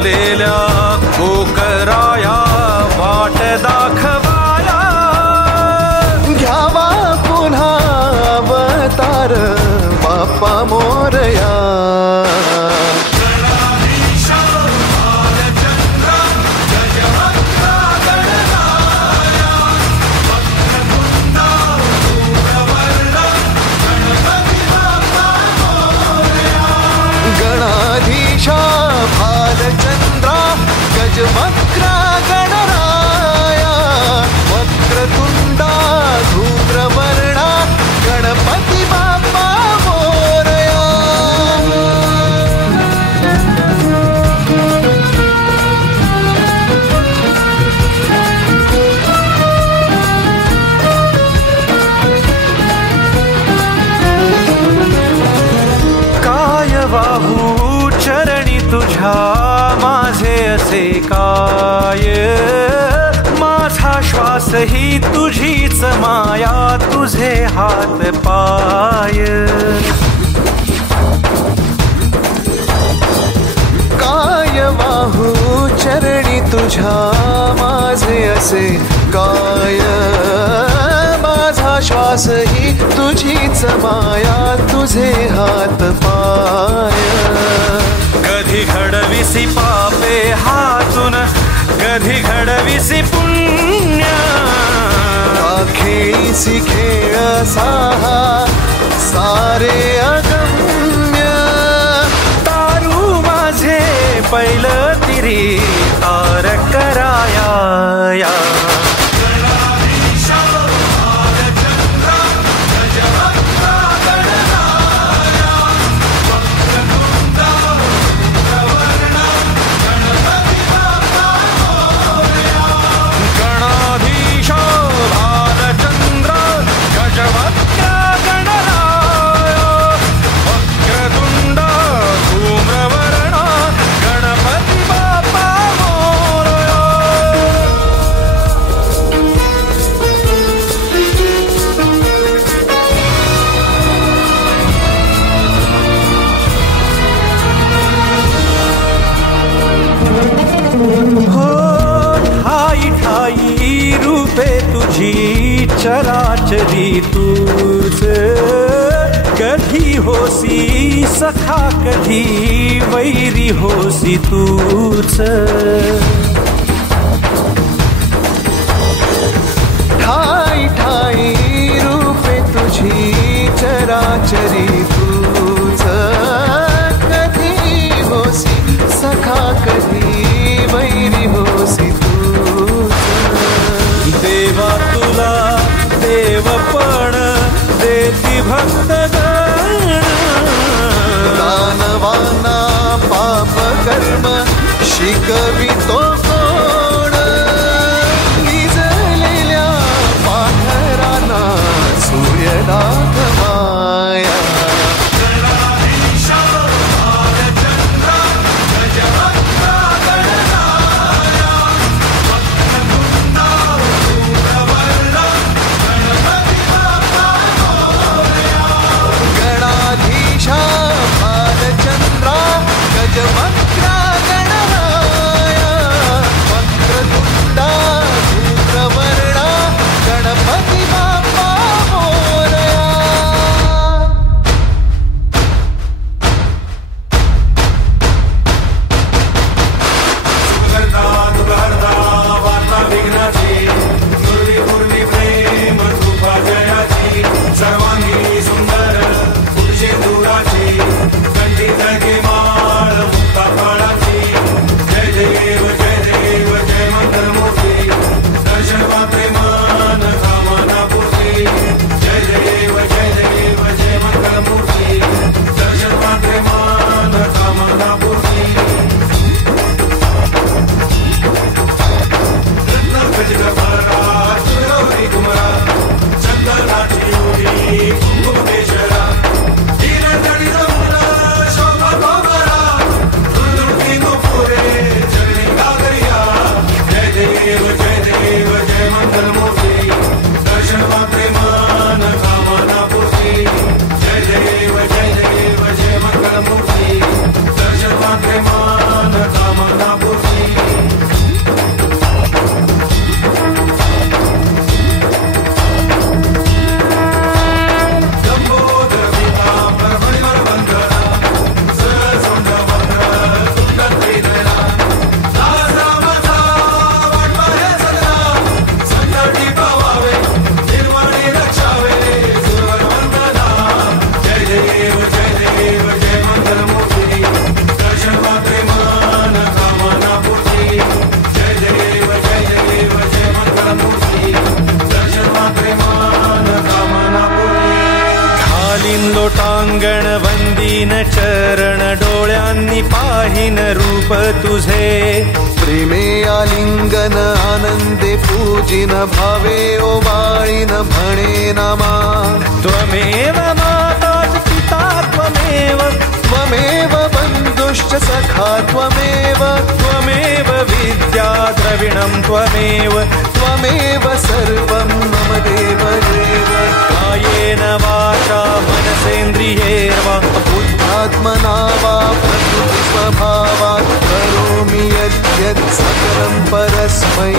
बसलेल्या कोकराया वाट दाखवाया, घ्यावा पुन्हा अवतार बाप्पा मोरया. गणाधीशा भालचंद्रा गजवक्रा गणराया, वक्रतुंडा धूम्रवर्णा गणपती बाप्पा मोरया. काय वाहू चरणी तुझ्या माझे असे काय, माझा श्वास ही तुझीच माया, तुझे हात पाय. काय वाहू चरणी तुझ्या माझे असे काय, माझा श्वास ही तुझीच माया, तुझे हात पाय. कधी घडविसी पापे हातून, कधी घडविसी पुण्य, खेळीसी खेळ साहा सारे अगम्य. तारू माझे पहिलं तिरी तार कराया या. तुझी चराचरी तूच, कधी होसी सखा कधी वैरी होसी तूच. ठाई ठाई रूपे तुझी चराचरी तूच, कधी होसी सखा कधी वैरी होसी तूच. देवा तुला देवपण देती भक्तगण, दानवाना पाप कर्म शिकवितो कोण, निजलेल्या पाखरांना सूर्यदाग माया. वंदीन चरण डोळ्यांनी पाहिन रूप तुझे प्रेमे आलिंगन आनंदे पूजिन भावे ओवाळीन म्हणे नमा त्वमेव माता च पिता त्वमेव त्वमेव बन्धुश्च सखा त्वमेव त्वमेव विद्या द्रविणं त्वमेव त्वमेव सर्वं मम देव देव कायेन वाचा मनसेन्द्रियैर्वा बुद्धात्मना वा प्रकृति स्वभावात् करोमि यद्यत् सकलं परस्मै